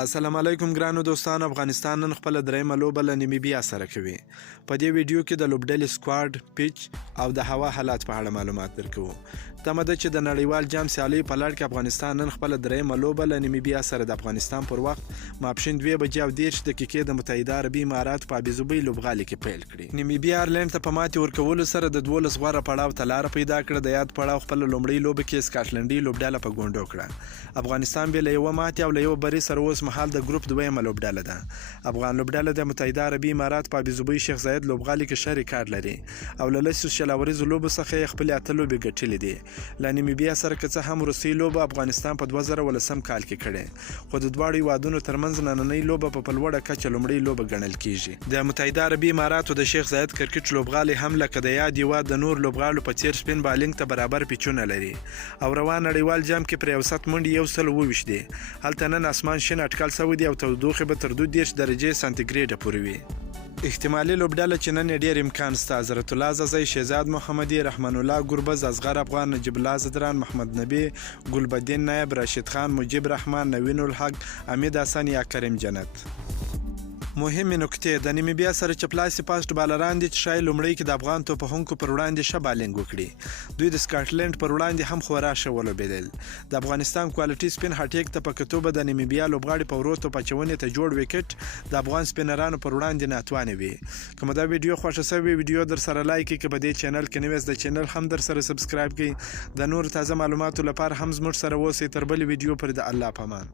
السلام علیکم ګرانو دوستانو. افغانستان نن خپل درېیمه لوبه له نیميبیا سره کوي. په دې ویډیو کې د لوبډلې سکواډ، پیچ او د هوا حالات په اړه معلومات درکوو. تمه ده چې د نړیوال جام سیالۍ په لړ کې افغانستان نن خپل درېیمه لوبه له نیميبیا سره د افغانستان پر وخت ماپښین 2:30 د متحده عربي امارات په ابوظبي لوبغالي کې پیل کړي. نیميبیا ایرلند ته په ماتې ورکولو سره د 12 غوره پړاو ته لاره پیدا کړه. د یاد پړاو خپل لومړی لوبه کې سکاټلنډي لوبډله په ګونډو کړه. افغانستان به له یو ماتې او له یو بري سره اوس مهال د ګروپ دویمه لوبډله ده. افغان لوبډله د متحده عربي امارات په ابوظبي شیخ زاید لوبغالي کې ښه ریکارډ لري او له لسو شلاوریزو لوبو څخه یې خپلې 8 لوبې ګټلې دي. له نیميبیا سره که څه هم وروستۍ لوبه افغانستان په 2018 کال کې کړې، خو د دواړو هیوادونو ترمنځ نننۍ لوبه په لوړه کچه لومړۍ لوبه ګڼل کیږي. د متحده عربي اماراتو د شیخ زاید کرکټ لوبغالي هم لکه د یاد هیواد د نور لوبغاړو په څیر سپین بالینګ ته برابر پیچونه لري او روان نړیوال جام کې پر یو ست منډې 120 دي. هلته نن اسمان شین اټکل سوی دی او تودوخه به تر 2 درجې سانتیګریډ پورې وي. احتمالي لوبډله چې نن ډېر امکان سته: حضرت الله زازی، شهزاد محمدي، رحمان الله ګربز، اصغر افغان، نجیب الله زدران، محمد نبی، ګلبدین نایب، راشد خان، مجیب رحمان، نوین الحق، امید حسن یا کریم جنت. مهمې نکتې: د نیميبیا سره چپلاسي پاست بالران دي چې شاید لومړی کې د افغان توپخونکو پر وړاندې ښه بالینګ وکړي. دوی د سکاټلند پر وړاندې هم خورا ښه ولوبېدل. د افغانستان کوالټي سپین هټیک ته په کتو به د نیميبیا لوبغاړي په ورو توپ اچونې ته جوړ وکټ د افغان سپینرانو پر وړاندې ناتوانه وي. کومه دا ویډیو خوښه شوې ویډیو در سره لایک کړئ، په دې چینل کې نوې د چینل هم در سره سبسکرایب کړئ. د نور تازه معلوماتو لپاره هم زموږ سره اوسئ. تر بل ویډیو پر د الله پامان.